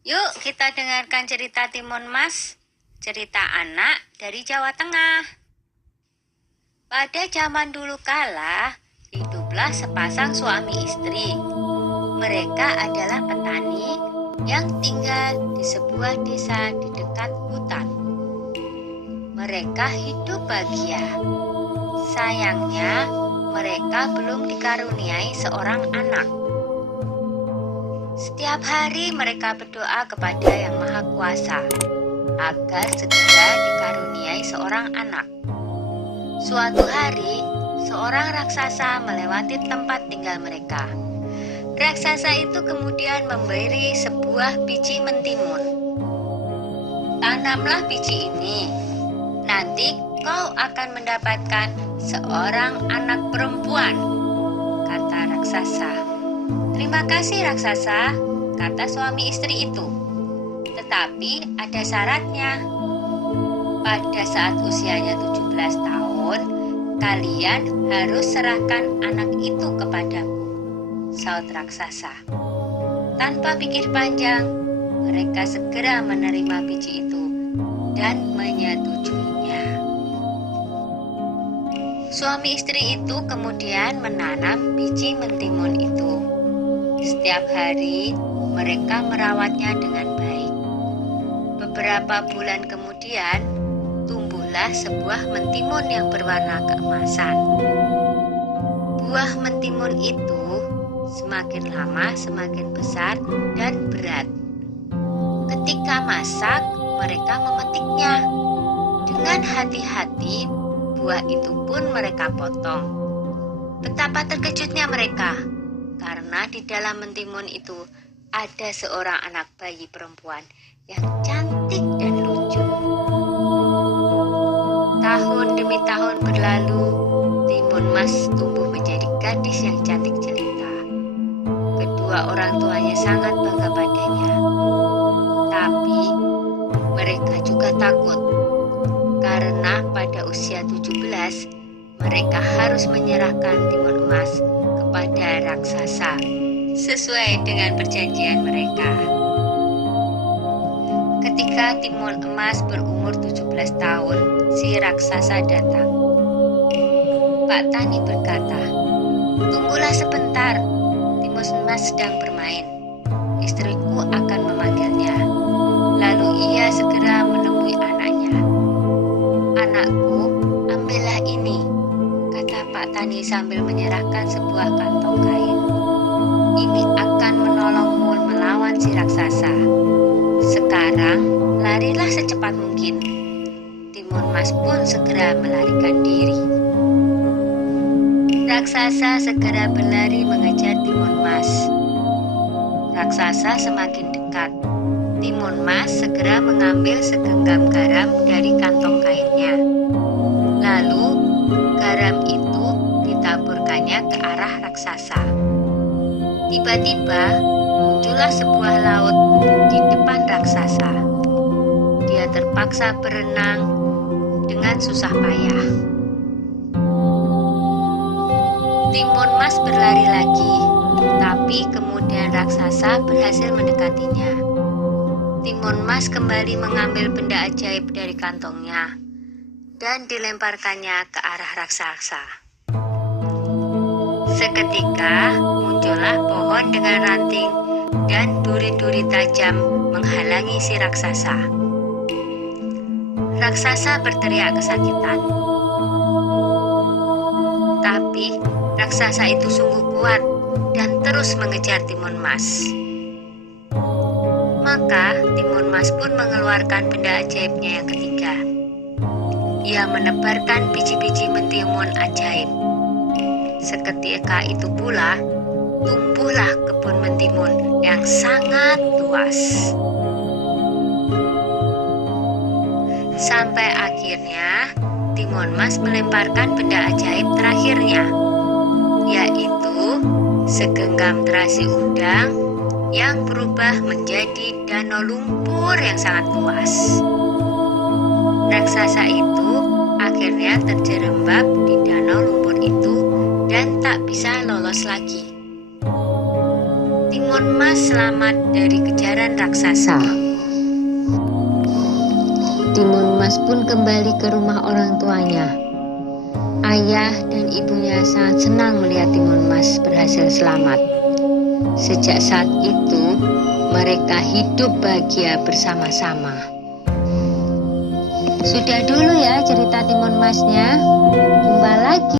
Yuk kita dengarkan cerita Timun Mas, cerita anak dari Jawa Tengah. Pada zaman dulu kala, hiduplah sepasang suami istri. Mereka adalah petani yang tinggal di sebuah desa di dekat hutan. Mereka hidup bahagia. Sayangnya, mereka belum dikaruniai seorang anak. Setiap hari mereka berdoa kepada Yang Maha Kuasa agar segera dikaruniai seorang anak. Suatu hari, seorang raksasa melewati tempat tinggal mereka. Raksasa itu kemudian memberi sebuah biji mentimun. Tanamlah biji ini, nanti kau akan mendapatkan seorang anak perempuan, kata raksasa. Terima kasih raksasa, kata suami istri itu. Tetapi ada syaratnya. Pada saat usianya 17 tahun, kalian harus serahkan anak itu kepadaku, saut raksasa. Tanpa pikir panjang, mereka segera menerima biji itu dan menyetujuinya. Suami istri itu kemudian menanam biji mentimun itu. Setiap hari mereka merawatnya dengan baik. Beberapa bulan kemudian tumbuhlah sebuah mentimun yang berwarna keemasan. Buah mentimun itu semakin lama semakin besar dan berat. Ketika masak, mereka memetiknya. Dengan hati-hati, buah itu pun mereka potong. Betapa terkejutnya mereka, karena di dalam mentimun itu ada seorang anak bayi perempuan yang cantik dan lucu. Tahun demi tahun berlalu, Timun Mas tumbuh menjadi gadis yang cantik jelita. Kedua orang tuanya sangat bangga padanya. Tapi mereka juga takut, karena pada usia 17, mereka harus menyerahkan Timun Emas kepada raksasa sesuai dengan perjanjian mereka. Ketika Timun Emas berumur 17 tahun, si raksasa datang. Pak Tani berkata, "Tunggulah sebentar, Timun Emas sedang bermain. Istriku akan memanggilnya." Lalu ia segera menemui anaknya. "Anakku, ambillah ini," kata Pak Tani sambil menyerahkan sebuah kantong kain. "Ini akan menolongmu melawan si raksasa. Sekarang larilah secepat mungkin." Timun Mas pun segera melarikan diri. Raksasa segera berlari mengejar Timun Mas. Raksasa semakin dekat. Timun Mas segera mengambil segenggam garam dari kantong kainnya. Lalu garam itu ditaburkannya ke arah raksasa. Tiba-tiba muncullah sebuah laut di depan raksasa. Dia terpaksa berenang dengan susah payah. Timun Mas berlari lagi, tapi kemudian raksasa berhasil mendekatinya. Timun Mas kembali mengambil benda ajaib dari kantongnya dan dilemparkannya ke arah raksasa. Seketika muncullah pohon dengan ranting dan duri-duri tajam menghalangi si raksasa. Raksasa berteriak kesakitan. Tapi raksasa itu sungguh kuat dan terus mengejar Timun Mas. Maka Timun Mas pun mengeluarkan benda ajaibnya yang ketiga. Ia menebarkan biji-biji mentimun ajaib. Seketika itu pula tumbuhlah kebun mentimun yang sangat luas. Sampai akhirnya Timun Mas melemparkan benda ajaib terakhirnya, yaitu segenggam terasi udang yang berubah menjadi danau lumpur yang sangat luas. Raksasa itu akhirnya terjerembab di danau lumpur itu dan tak bisa lolos lagi. Timun Timun Mas selamat dari kejaran raksasa. Timun Mas pun kembali ke rumah orang tuanya. Ayah dan ibunya sangat senang melihat Timun Mas berhasil selamat. Sejak saat itu, mereka hidup bahagia bersama-sama. Sudah dulu ya cerita Timun Masnya. Jumpa lagi.